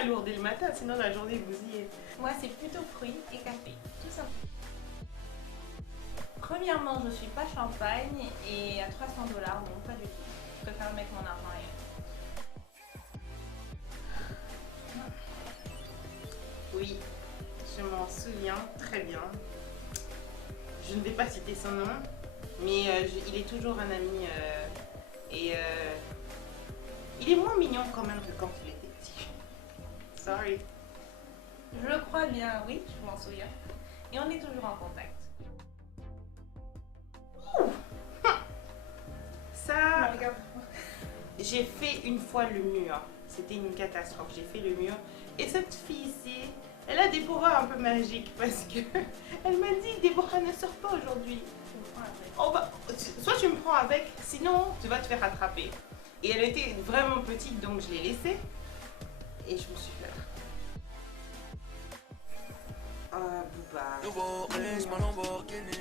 alourdi le matin, sinon la journée bousillée. Moi, c'est plutôt fruits et café, tout simplement. Premièrement, je suis pas champagne et à 300 $, non, pas du tout. Je préfère mettre mon argent ailleurs. Oui, je m'en souviens très bien. Je ne vais pas citer son nom, mais il est toujours un ami et il est moins mignon quand même que quand il était petit. Sorry. Je le crois bien, oui, je m'en souviens. Et on est toujours en contact. Ça, j'ai fait une fois le mur. C'était une catastrophe. J'ai fait le mur. Et cette fille ici, elle a des pouvoirs un peu magiques parce que elle m'a dit, Déborah ne sort pas aujourd'hui. Soit tu me prends avec, sinon tu vas te faire attraper. Et elle était vraiment petite, donc je l'ai laissée. Et je me suis fait. Ah, Booba.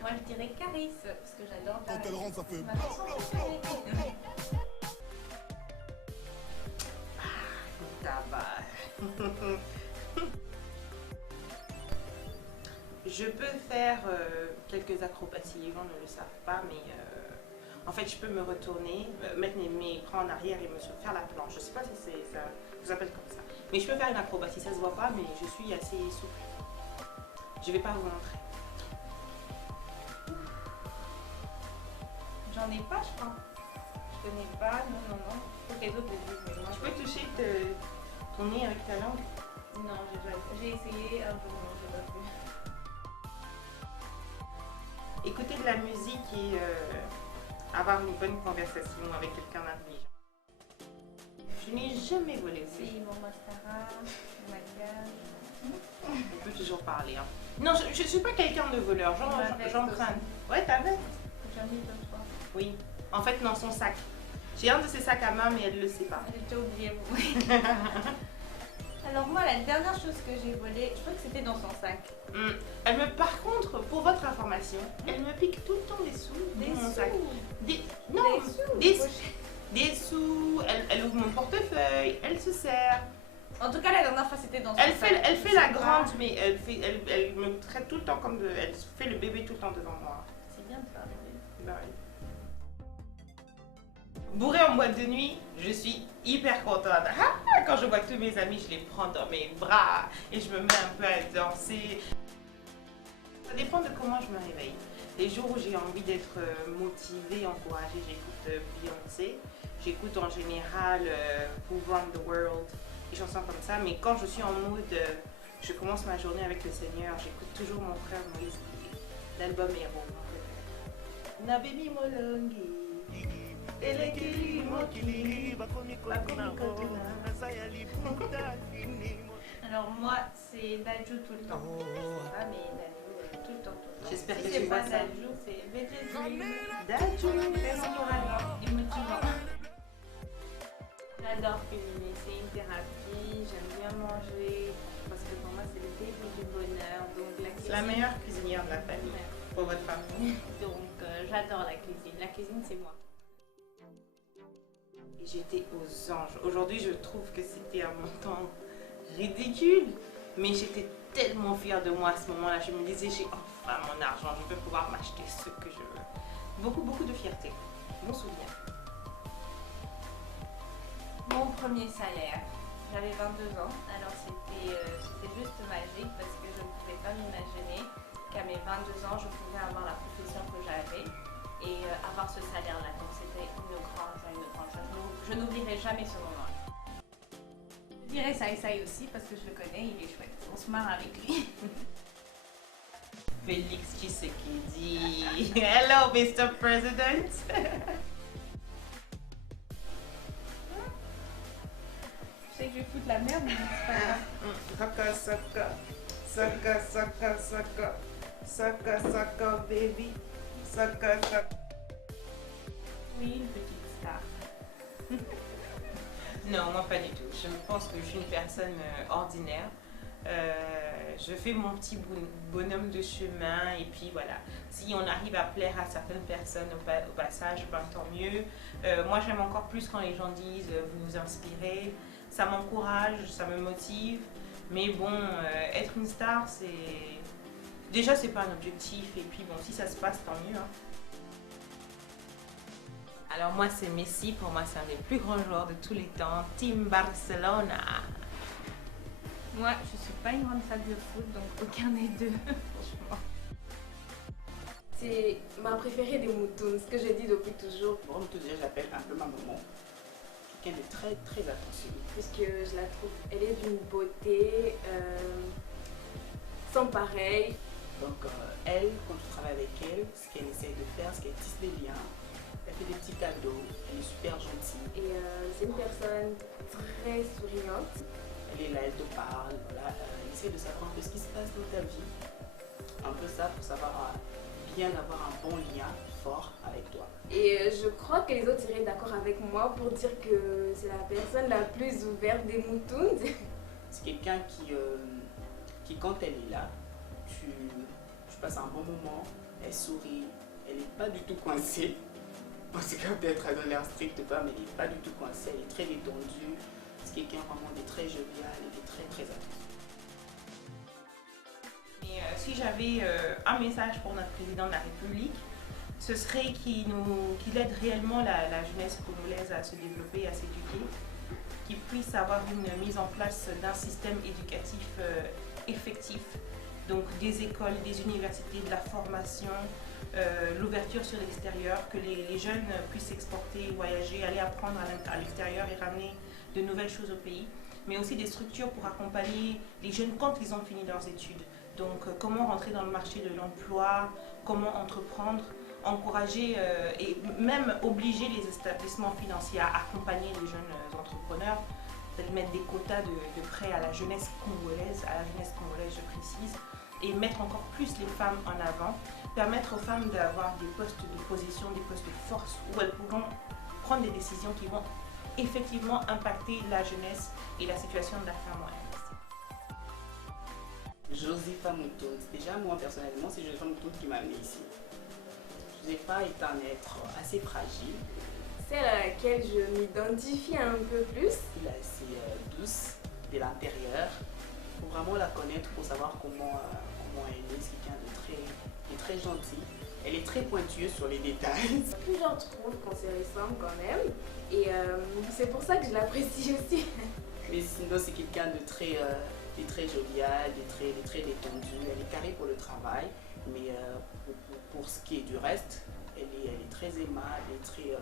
Moi, je dirais Caris, parce que j'adore Quand elle rentre, ça fait... ma chanson préférée. Tabac. Je peux faire quelques acrobaties, les gens ne le savent pas, mais en fait je peux me retourner, mettre mes bras en arrière et me faire la planche. Je sais pas si ça s'appelle comme ça, mais je peux faire une acrobatie, ça se voit pas, mais je suis assez souple. Je vais pas vous montrer. J'en ai pas, je crois. Je connais pas, non. Faut que les autres le disent, mais moi, Tu peux toucher ton nez avec ta langue? non, j'ai essayé un jour, non, j'ai pas pu. Écouter de la musique et avoir une bonne conversation avec quelqu'un d'intelligent. Je n'ai jamais volé aussi. C'est mon mascara, mon maquillage. On peut toujours parler. Hein. Non, je suis pas quelqu'un de voleur, j'emprunte. Ouais, t'avais? J'en ai deux, trois. Oui. En fait, dans son sac. J'ai un de ses sacs à main, mais elle le sait pas. J'ai déjà oublié, vous. Alors moi, la dernière chose que j'ai volée, je crois que c'était dans son sac. Elle me, par contre, pour votre information, elle me pique tout le temps des sous Des dans mon sous. sac. Non, Des sous. des sous. Elle ouvre mon portefeuille, elle se sert. En tout cas, la dernière fois, c'était dans son Elle sac. fait la grande, mais elle me traite tout le temps comme elle fait le bébé tout le temps devant moi. C'est bien de faire le bébé. Bah oui. Bourrée en boîte de nuit, je suis hyper contente. Ah, quand je vois tous mes amis, je les prends dans mes bras et je me mets un peu à danser. Ça dépend de comment je me réveille. Les jours où j'ai envie d'être motivée, encouragée, j'écoute Beyoncé. J'écoute en général Who Run the World, des chansons comme ça. Mais quand je suis en mode, je commence ma journée avec le Seigneur, j'écoute toujours mon frère Moïse, l'album Héros. Nabebi Molongi. Alors moi, c'est Dadju tout le temps. Je sais pas, mais Dadju tout le temps. J'espère Si que c'est tu pas vois ça. Dadju, c'est VG. Dadju. Il me tue. J'adore cuisiner, c'est une thérapie, j'aime bien manger, parce que pour moi c'est le début du bonheur. Donc la cuisine, C'est la meilleure cuisinière de la famille, pour votre famille. Donc j'adore la cuisine. La cuisine c'est moi. Et j'étais aux anges. Aujourd'hui, je trouve que c'était un montant ridicule, mais j'étais tellement fière de moi à ce moment-là. Je me disais, j'ai enfin mon argent, je peux pouvoir m'acheter ce que je veux. Beaucoup de fierté. Bon souvenir. Mon premier salaire, j'avais 22 ans, alors c'était juste magique parce que je ne pouvais pas m'imaginer qu'à mes 22 ans, je pouvais avoir la profession que j'avais et avoir ce salaire-là. Donc c'était une grande joie. Je n'oublierai jamais ce moment. Je dirais Sai aussi parce que je le connais, il est chouette. On se marre avec lui. Félix Tshisekedi. Hello, Mr. President. Je sais que je vais foutre la merde, mais c'est pas grave. Saka, baby. Saka. Oui, une petite star. Non, moi pas du tout. Je pense que je suis une personne ordinaire. Je fais mon petit bonhomme de chemin et puis voilà. Si on arrive à plaire à certaines personnes au passage, ben, tant mieux. Moi, j'aime encore plus quand les gens disent vous nous inspirez. Ça m'encourage, ça me motive. Mais bon, être une star, c'est... Déjà, c'est pas un objectif. Et puis bon, si ça se passe, tant mieux. Hein. Alors moi, c'est Messi. Pour moi, c'est un des plus grands joueurs de tous les temps. Team Barcelona. Moi, je suis pas une grande fan de foot, donc aucun des deux, franchement. C'est ma préférée des moutons, ce que je dis depuis toujours. Pour te dire, j'appelle un peu ma maman. Quelqu'un de très très attentionné. Puisque je la trouve, elle est d'une beauté sans pareil. Donc elle, quand tu travailles avec elle, ce qu'elle essaie de faire, c'est qu'elle tisse des liens. Elle fait des petits cadeaux, elle est super gentille. Et c'est une personne très souriante. Elle est là, elle te parle, voilà, elle essaie de savoir un peu ce qui se passe dans ta vie. Un peu ça pour savoir bien avoir un bon lien fort avec toi. Et je crois que les autres seraient d'accord avec moi pour dire que c'est la personne la plus ouverte des moutons. C'est quelqu'un qui, quand elle est là, tu passes un bon moment, elle sourit, elle n'est pas du tout coincée. Parce qu'elle peut être dans l'air strict, mais elle n'est pas du tout coincée, elle est très détendue. C'est quelqu'un vraiment de très jovial et de très très attentif. Et si j'avais un message pour notre président de la République, ce serait qu'il aide réellement la jeunesse congolaise à se développer, à s'éduquer, qu'il puisse avoir une mise en place d'un système éducatif effectif, donc des écoles, des universités, de la formation, l'ouverture sur l'extérieur, que les jeunes puissent exporter, voyager, aller apprendre à l'extérieur et ramener de nouvelles choses au pays, mais aussi des structures pour accompagner les jeunes quand ils ont fini leurs études. Donc comment rentrer dans le marché de l'emploi, comment entreprendre, encourager et même obliger les établissements financiers à accompagner les jeunes entrepreneurs, peut-être mettre des quotas de prêts à la jeunesse congolaise, je précise, et mettre encore plus les femmes en avant, permettre aux femmes d'avoir des postes de position, des postes de force où elles pourront prendre des décisions qui vont effectivement impacter la jeunesse et la situation de la femme. Josepha Moutoud, déjà moi personnellement, c'est Josepha Moutoud qui m'a amené ici. Josepha est un être assez fragile. Celle à laquelle je m'identifie un peu plus. Elle est assez douce de l'intérieur. Il faut vraiment la connaître pour savoir comment elle est. C'est quelqu'un de très gentil. Elle est très pointueuse sur les détails. Plus j'en trouve qu'on se ressemble quand même. Et c'est pour ça que je l'apprécie aussi. Mais sinon, c'est quelqu'un de très jovial, de très détendu. Elle est carrée pour le travail, mais pour ce qui est du reste, elle est très aimable, elle est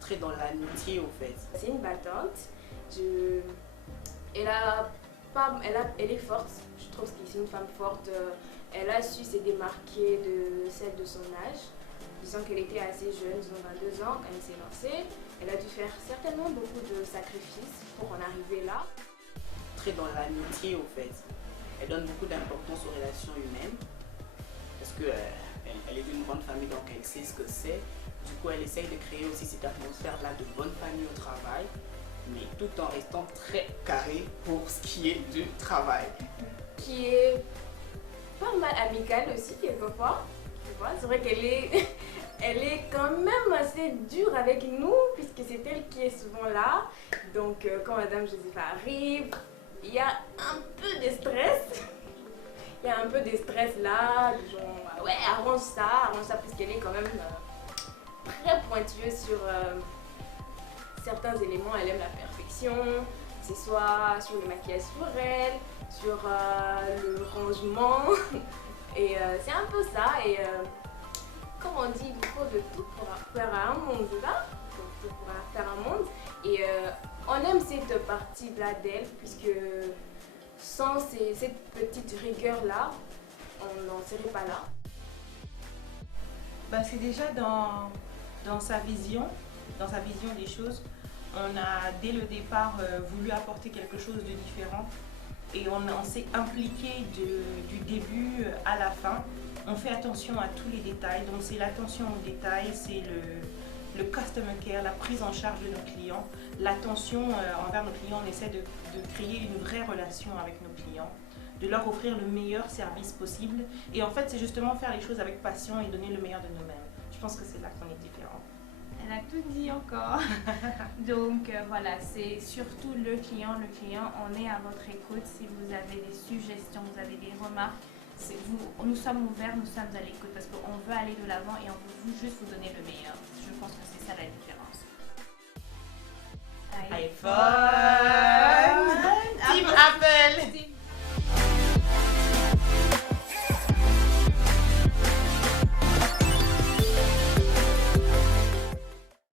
très dans l'amitié au fait. C'est une battante. Elle est forte. Je trouve que c'est une femme forte. Elle a su se démarquer de celle de son âge. Disons qu'elle était assez jeune, disons 22 ans, quand elle s'est lancée. Elle a dû faire certainement beaucoup de sacrifices pour en arriver là. Très dans l'amitié au fait. Elle donne beaucoup d'importance aux relations humaines parce qu'elle est d'une grande famille, donc elle sait ce que c'est. Du coup, elle essaye de créer aussi cette atmosphère-là de bonne famille au travail, mais tout en restant très carrée pour ce qui est du travail. Qui est pas mal amicale aussi quelquefois. C'est vrai qu'elle est, elle est quand même assez dure avec nous puisque c'est elle qui est souvent là. Donc quand Madame Josepha arrive, il y a un peu de stress. Il y a un peu de stress là, genre, ouais, arrange ça, puisqu'elle est quand même très pointueuse sur certains éléments. Elle aime la perfection, que ce soit sur le maquillage sur elle, sur le rangement. Et c'est un peu ça. Et comme on dit, il faut de tout pour faire un monde là. Tout pour faire un monde. Et on aime cette partie-là d'elle, puisque sans cette petite rigueur-là, on n'en serait pas là. Bah, c'est déjà dans sa vision des choses. On a dès le départ voulu apporter quelque chose de différent et on s'est impliqué du début à la fin. On fait attention à tous les détails, donc c'est l'attention aux détails, c'est le customer care, la prise en charge de nos clients, l'attention envers nos clients. On essaie de créer une vraie relation avec nos clients. de leur offrir le meilleur service possible. Et en fait, c'est justement faire les choses avec passion et donner le meilleur de nous-mêmes. Je pense que c'est là qu'on est différent. Elle a tout dit encore. Donc voilà, c'est surtout le client. Le client, on est à votre écoute. Si vous avez des suggestions, vous avez des remarques, nous sommes ouverts, nous sommes à l'écoute parce qu'on veut aller de l'avant et on veut juste vous donner le meilleur. Je pense que c'est ça la différence. High five!